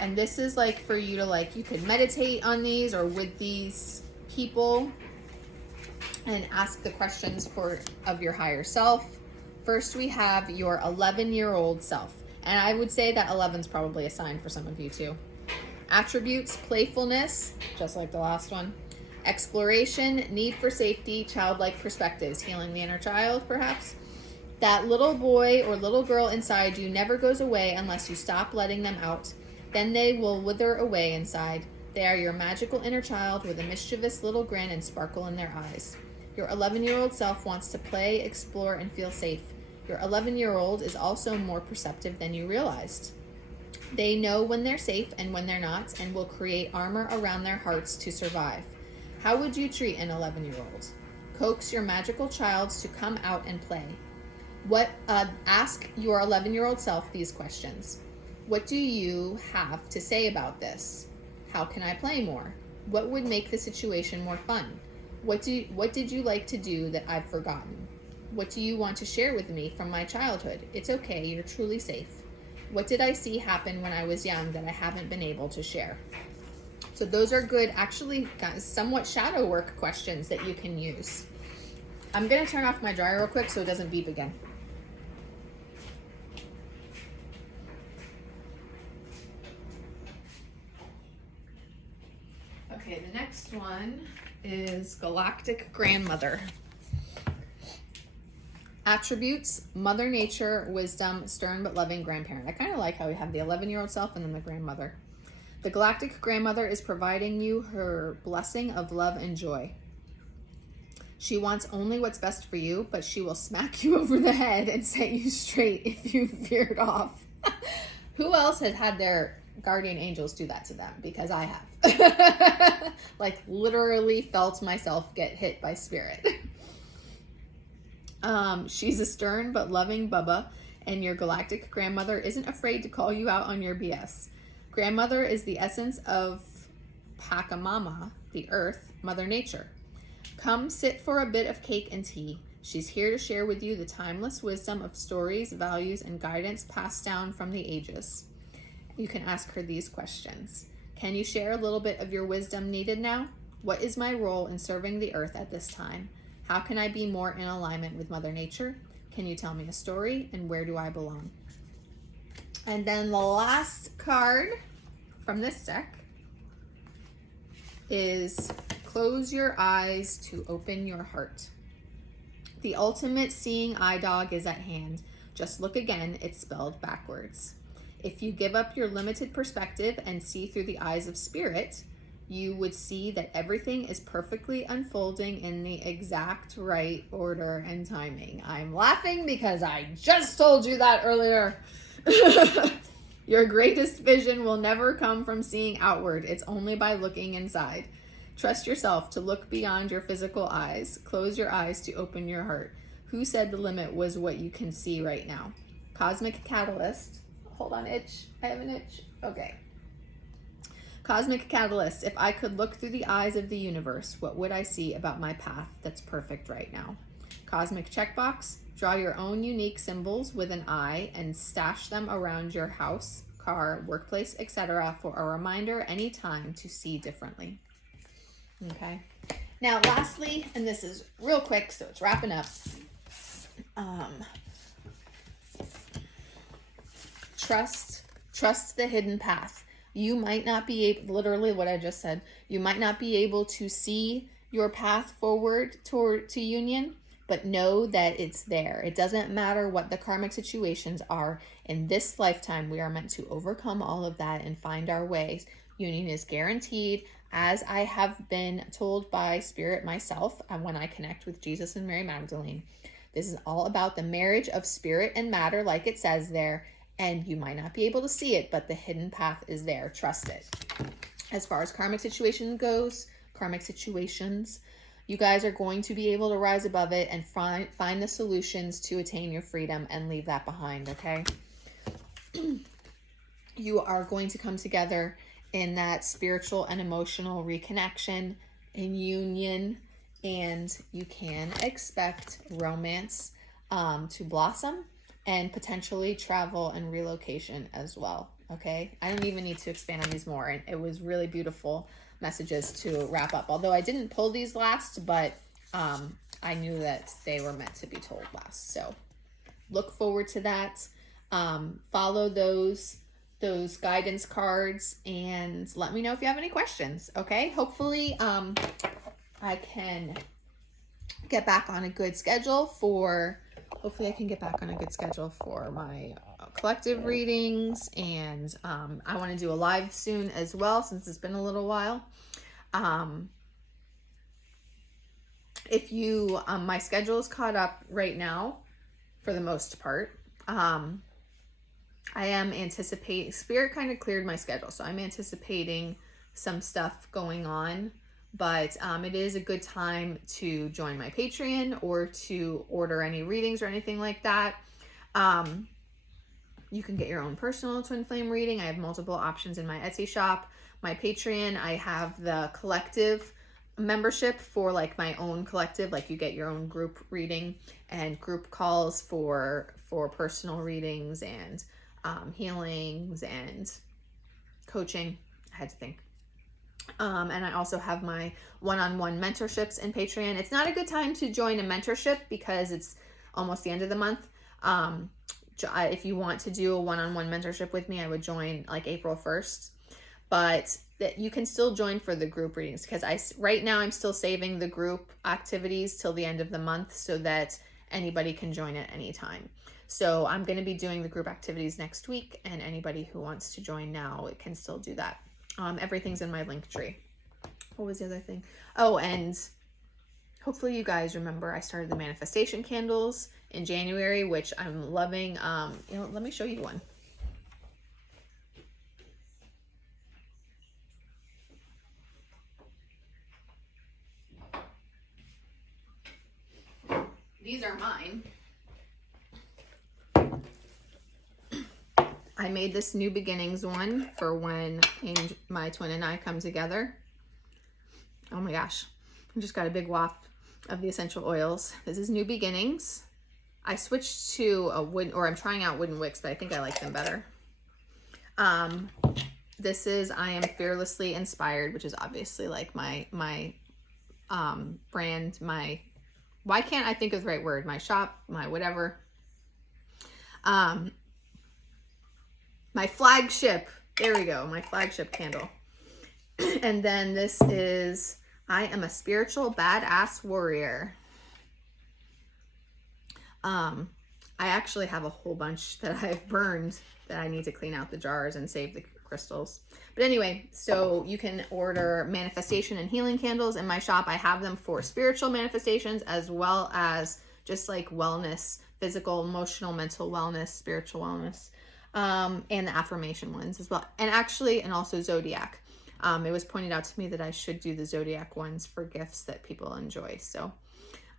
And this is like for you to you could meditate on these or with these people and ask the questions of your higher self. First, we have your 11-year-old self. And I would say that 11 is probably a sign for some of you too. Attributes, playfulness, just like the last one. Exploration, need for safety, childlike perspectives, healing the inner child, perhaps. That little boy or little girl inside you never goes away unless you stop letting them out. Then they will wither away inside. They are your magical inner child with a mischievous little grin and sparkle in their eyes. Your 11-year-old self wants to play, explore, and feel safe. Your 11-year-old is also more perceptive than you realized. They know when they're safe and when they're not, and will create armor around their hearts to survive. How would you treat an 11-year-old? Coax your magical child to come out and play. Ask your 11-year-old self these questions. What do you have to say about this? How can I play more? What would make the situation more fun? What did you like to do that I've forgotten? What do you want to share with me from my childhood? It's okay, you're truly safe. What did I see happen when I was young that I haven't been able to share? So those are good, actually, somewhat shadow work questions that you can use. I'm going to turn off my dryer real quick so it doesn't beep again. Okay, the next one is Galactic Grandmother. Attributes, Mother Nature, wisdom, stern but loving grandparent. I kind of like how we have the 11-year-old self and then the grandmother. The Galactic Grandmother is providing you her blessing of love and joy. She wants only what's best for you, but she will smack you over the head and set you straight if you veered off. Who else has had their guardian angels do that to them? Because I have. Like literally felt myself get hit by spirit. She's a stern but loving Bubba, and your galactic grandmother isn't afraid to call you out on your BS. Grandmother is the essence of Pachamama, the earth, Mother Nature. Come sit for a bit of cake and tea. She's here to share with you the timeless wisdom of stories, values, and guidance passed down from the ages. You can ask her these questions. Can you share a little bit of your wisdom needed now? What is my role in serving the earth at this time? How can I be more in alignment with Mother Nature? Can you tell me a story? And where do I belong? And then the last card from this deck is close your eyes to open your heart. The ultimate seeing eye dog is at hand. Just look again, it's spelled backwards. If you give up your limited perspective and see through the eyes of spirit, you would see that everything is perfectly unfolding in the exact right order and timing. I'm laughing because I just told you that earlier. Your greatest vision will never come from seeing outward. It's only by looking inside. Trust yourself to look beyond your physical eyes. Close your eyes to open your heart. Who said the limit was what you can see right now? Cosmic Catalyst. Hold on, itch. I have an itch. Okay. Cosmic Catalyst. If I could look through the eyes of the universe, what would I see about my path that's perfect right now? Cosmic Checkbox. Draw your own unique symbols with an eye and stash them around your house, car, workplace, etc. for a reminder anytime to see differently. Okay. Now, lastly, and this is real quick, so it's wrapping up. Trust the hidden path. You might not be able, literally what I just said, you might not be able to see your path forward to union, but know that it's there. It doesn't matter what the karmic situations are. In this lifetime, we are meant to overcome all of that and find our ways. Union is guaranteed. As I have been told by Spirit myself, when I connect with Jesus and Mary Magdalene, this is all about the marriage of spirit and matter, like it says there, and you might not be able to see it, but the hidden path is there. Trust it. As far as karmic situations, you guys are going to be able to rise above it and find the solutions to attain your freedom and leave that behind, okay? You are going to come together in that spiritual and emotional reconnection and union, and you can expect romance to blossom and potentially travel and relocation as well. Okay, I don't even need to expand on these more, and it was really beautiful messages to wrap up, although I didn't pull these last, but I knew that they were meant to be told last, so look forward to that. Follow those guidance cards and let me know if you have any questions. Okay, hopefully I can get back on a good schedule for my collective readings, and I want to do a live soon as well, since it's been a little while. If you my schedule is caught up right now for the most part. I am anticipating, Spirit kind of cleared my schedule, so I'm anticipating some stuff going on, but it is a good time to join my Patreon or to order any readings or anything like that. You can get your own personal twin flame reading. I have multiple options in my Etsy shop. My Patreon, I have the collective membership for like my own collective, like you get your own group reading and group calls for personal readings and healings and coaching. I had to think. And I also have my one-on-one mentorships in Patreon. It's not a good time to join a mentorship because it's almost the end of the month. If you want to do a one-on-one mentorship with me, I would join like April 1st. But that you can still join for the group readings, because right now I'm still saving the group activities till the end of the month so that anybody can join at any time. So I'm going to be doing the group activities next week, and anybody who wants to join now, it can still do that. Everything's in my link tree. What was the other thing? Oh, and hopefully you guys remember I started the manifestation candles in January, which I'm loving. Let me show you one. these are mine. I made this New Beginnings one for when my twin and I come together. Oh my gosh, I just got a big waft of the essential oils. This is New Beginnings. I switched to a wooden, or I'm trying out wooden wicks, but I think I like them better. This is I Am Fearlessly Inspired, which is obviously like my brand, why can't I think of the right word? My shop, my whatever. My flagship, there we go, my flagship candle. And then this is I Am a Spiritual Badass Warrior. I actually have a whole bunch that I've burned that I need to clean out the jars and save the crystals. But anyway, so you can order manifestation and healing candles in my shop. I have them for spiritual manifestations as well as just like wellness, physical, emotional, mental wellness, spiritual wellness, and the affirmation ones as well. And actually, and also Zodiac. It was pointed out to me that I should do the Zodiac ones for gifts that people enjoy. So,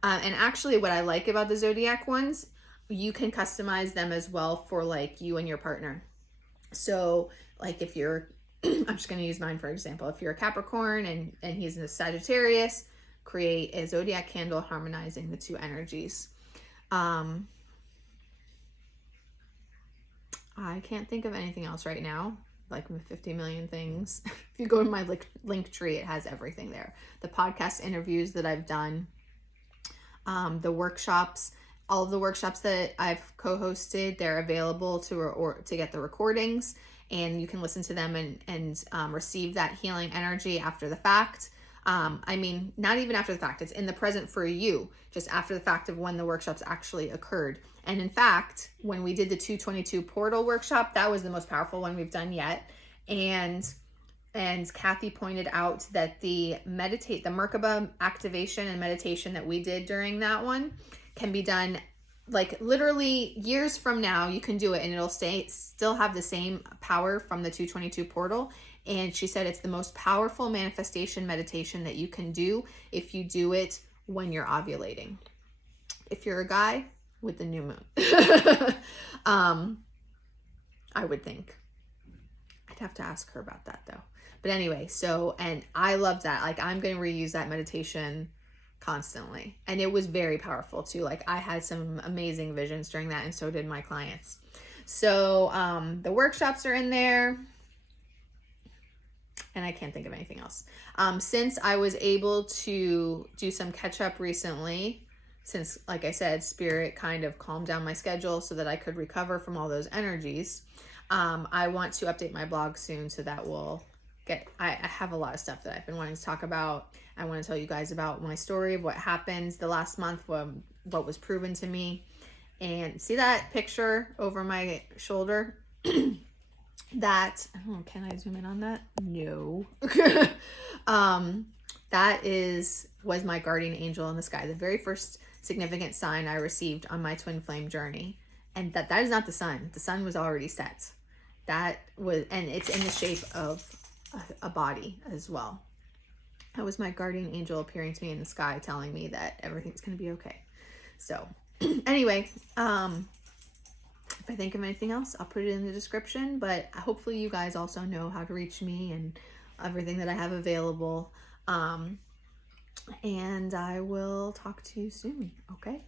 and actually what I like about the Zodiac ones, you can customize them as well for like you and your partner. So like if you're, I'm just going to use mine for example. If you're a Capricorn and he's a Sagittarius, create a Zodiac candle harmonizing the two energies. I can't think of anything else right now, like with 50 million things. If you go to my link tree, it has everything there. The podcast interviews that I've done, the workshops, all of the workshops that I've co-hosted, they're available to get the recordings, and you can listen to them and receive that healing energy after the fact. I mean, not even after the fact, it's in the present for you, just after the fact of when the workshops actually occurred. And in fact, when we did the 222 portal workshop, that was the most powerful one we've done yet. And Kathy pointed out that the Merkaba activation and meditation that we did during that one can be done like literally years from now. You can do it and it'll still have the same power from the 222 portal. And she said it's the most powerful manifestation meditation that you can do if you do it when you're ovulating. If you're a guy, with the new moon. I would think. I'd have to ask her about that though. But anyway, so, and I love that. Like I'm going to reuse that meditation constantly. And it was very powerful too. Like I had some amazing visions during that, and so did my clients. So the workshops are in there. And I can't think of anything else. Since I was able to do some catch up recently, since, like I said, Spirit kind of calmed down my schedule so that I could recover from all those energies, I want to update my blog soon, so that will I have a lot of stuff that I've been wanting to talk about. I want to tell you guys about my story of what happened the last month, what was proven to me. And see that picture over my shoulder? That, oh, can I zoom in on that? No. That was my guardian angel in the sky. The very first significant sign I received on my twin flame journey. And that is not the sun. The sun was already set. And it's in the shape of a body as well. That was my guardian angel appearing to me in the sky, telling me that everything's going to be okay. So anyway, if I think of anything else, I'll put it in the description, but hopefully you guys also know how to reach me and everything that I have available. And I will talk to you soon. Okay.